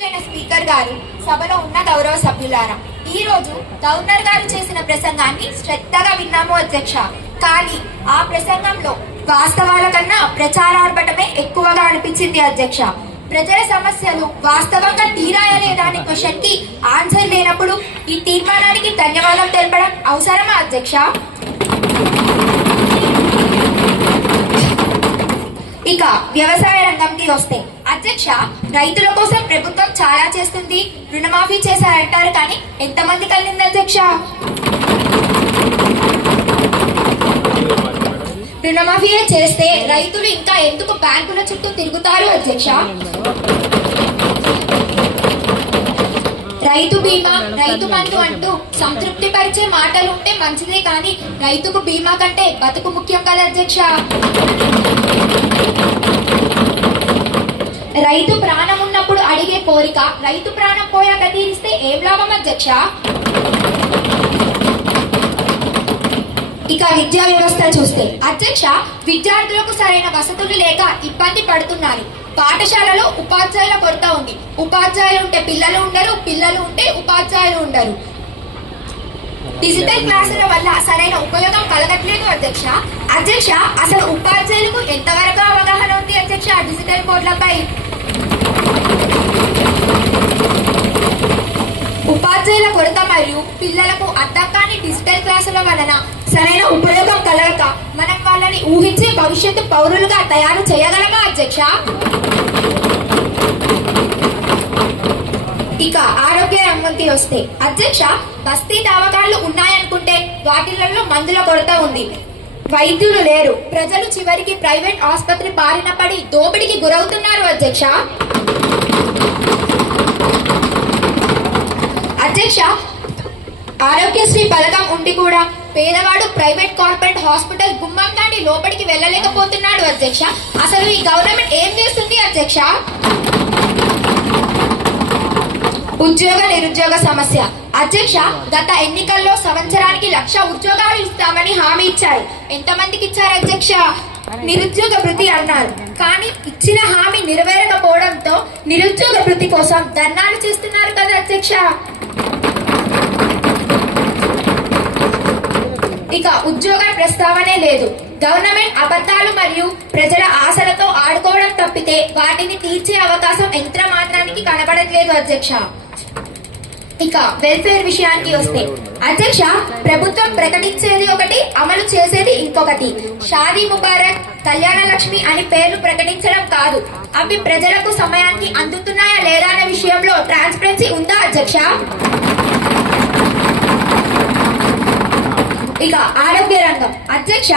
Speaker గారు, సభలో ఉన్న గౌరవ సభ్యులారా, ఈ రోజు గవర్నర్ గారు చేసిన ప్రసంగాన్ని శ్రద్ధగా విన్నాము అధ్యక్ష. కానీ ఆ ప్రసంగంలో వాస్తవాల కన్నా ప్రచారార్భటమే ఎక్కువగా అనిపించింది అధ్యక్ష. ప్రజల సమస్యలు వాస్తవంగా తీరాయా లేదా అనే క్వశ్చన్ కి ఆన్సర్ లేనప్పుడు ఈ తీర్మానానికి ధన్యవాదం తెలపడం అవసరమా అధ్యక్ష? ఇక వ్యవసాయ రంగంకి వస్తే అధ్యక్ష, రైతుల కోసం ప్రభుత్వం చాలా చేస్తుంది, రుణమాఫీ చేశారంటారు, కానీ ఎంతమంది కలిగింది అధ్యక్ష? రుణమాఫీ చేస్తే రైతులు ఇంకా ఎందుకు బ్యాంకుల చుట్టూ తిరుగుతారు అధ్యక్ష? రైతు బీమా, రైతు బంధు అంటూ సంతృప్తి పరిచే మాటలు ఉంటే మంచిదే, కానీ రైతుకు బీమా కంటే బతుకు ముఖ్యం కదా అధ్యక్ష. రైతు ప్రాణం ఉన్నప్పుడు అడిగే కోరిక రైతు ప్రాణం పోయాక తీరిస్తే ఏం లాభం అధ్యక్ష? ఇక విద్యా వ్యవస్థ చూస్తే అధ్యక్ష, విద్యార్థులకు సరైన వసతులు లేక ఇబ్బంది పడుతున్నారు. పాఠశాలలో ఉపాధ్యాయుల కొరత ఉంది. ఉపాధ్యాయులు ఉంటే పిల్లలు ఉండరు, పిల్లలు ఉంటే ఉపాధ్యాయులు ఉండరు. డిజిటల్ క్లాసుల వల్ల సరైన ఉపయోగం కలగట్లేదు అధ్యక్ష. అధ్యక్ష, అసలు ఉపాధ్యాయులకు ఎంతవరకు అవగాహన ఉంది అధ్యక్ష డిజిటల్ బోర్డులపై? ఉపాధ్యాయుల కొరత మరియు పిల్లలకు అర్థం కాని డిజిటల్ క్లాసుల వలన సరైన ఉపయోగం కలగక మనం వాళ్ళని ఊహించే భవిష్యత్తు పౌరులుగా తయారు చేయగలమా అధ్యక్ష? ఇక ఆరోగ్య రంగంకి వస్తే అధ్యక్ష, బస్తీ దవాఖానాలు ఉన్నాయనుకుంటే వాటిలలో మందుల కొరత ఉంది, వైద్యులు లేరు. ప్రజలు చివరికి ప్రైవేట్ ఆసుపత్రి బారిన పడి దోపిడీకి గురవుతున్నారు అధ్యక్ష. అధ్యక్ష, ఆరోగ్యశ్రీ పథకం ఉండి కూడా పేదవాడు ప్రైవేట్ కార్పొరేట్ హాస్పిటల్ గుమ్మం దాటి లోపలికి వెళ్ళలేకపోతున్నాడు అధ్యక్ష. అసలు ఈ గవర్నమెంట్ ఏం చేస్తుంది అధ్యక్ష? ఉద్యోగ నిరుద్యోగ సమస్య అధ్యక్ష, గత ఎన్నికల్లో సంవత్సరానికి 1,00,000 ఉద్యోగాలు ఇస్తామని హామీ ఇచ్చారు. ఎంతమందికి ఇచ్చారు అధ్యక్ష? నిరుద్యోగ భృతి అన్నారు, కానీ ఇచ్చిన హామీ నెరవేరకపోవడంతో నిరుద్యోగ భృతి కోసం ధర్నాలు చేస్తున్నారు కదా అధ్యక్ష. ఇక ఉద్యోగ ప్రస్తావనే లేదు. గవర్నమెంట్ అబద్ధాలు మరియు ప్రజల ఆశలతో ఆడుకోవడం తప్పితే వాటిని తీర్చే అవకాశం ఎంత మాత్రానికి కనబడట్లేదు అధ్యక్ష. ఇక వెల్ఫేర్ విషయానికి వస్తే అధ్యక్ష, ప్రభుత్వం ప్రకటించేది ఒకటి, అమలు చేసేది ఇంకొకటి. షాదీ ముబారక్, కళ్యాణ లక్ష్మి అని పేర్లు ప్రకటించడం కాదు, అవి ప్రజలకు సమయానికి అందుతున్నాయా లేదా అనే విషయంలో ట్రాన్స్పరెన్సీ ఉందా అధ్యక్ష? ఇక ఆరోగ్య రంగం అధ్యక్ష,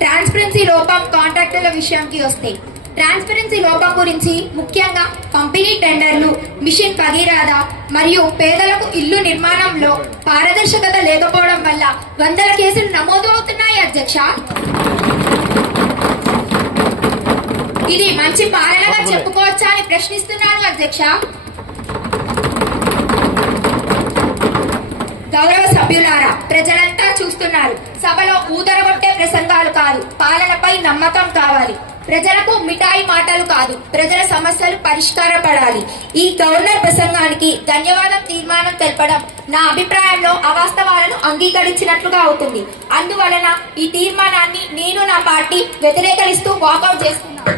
ట్రాన్స్పరెన్సీ లోపం కాంట్రాక్టుల విషయానికి వస్తే ట్రాన్స్పరెన్సీ లోపం గురించి ముఖ్యంగా పంపిణీ టెండర్లు, మిషన్ భగీరథ మరియు పేదలకు ఇల్లు నిర్మాణంలో పారదర్శకత లేకపోవడం వల్ల వందల కేసులు నమోదు అవుతున్నాయి అధ్యక్ష. ఇది మంచి పాలనగా చెప్పుకోవచ్చా అని ప్రశ్నిస్తున్నాను అధ్యక్ష. గౌరవ సభ్యులారా, ప్రజలంతా చూస్తున్నారు. సభలో ఊదరగొట్టే ప్రసంగాలు కాదు, పాలనపై నమ్మకం కావాలి. ప్రజలకు మిఠాయి మాటలు కాదు, ప్రజల సమస్యలు పరిష్కారపడాలి. ఈ గవర్నర్ ప్రసంగానికి ధన్యవాదం తీర్మానం తెలపడం నా అభిప్రాయంలో అవాస్తవాలను అంగీకరించినట్లుగా అవుతుంది. అందువలన ఈ తీర్మానాన్ని నేను, నా పార్టీ వ్యతిరేకరిస్తూ వాకౌట్ చేస్తున్నాను.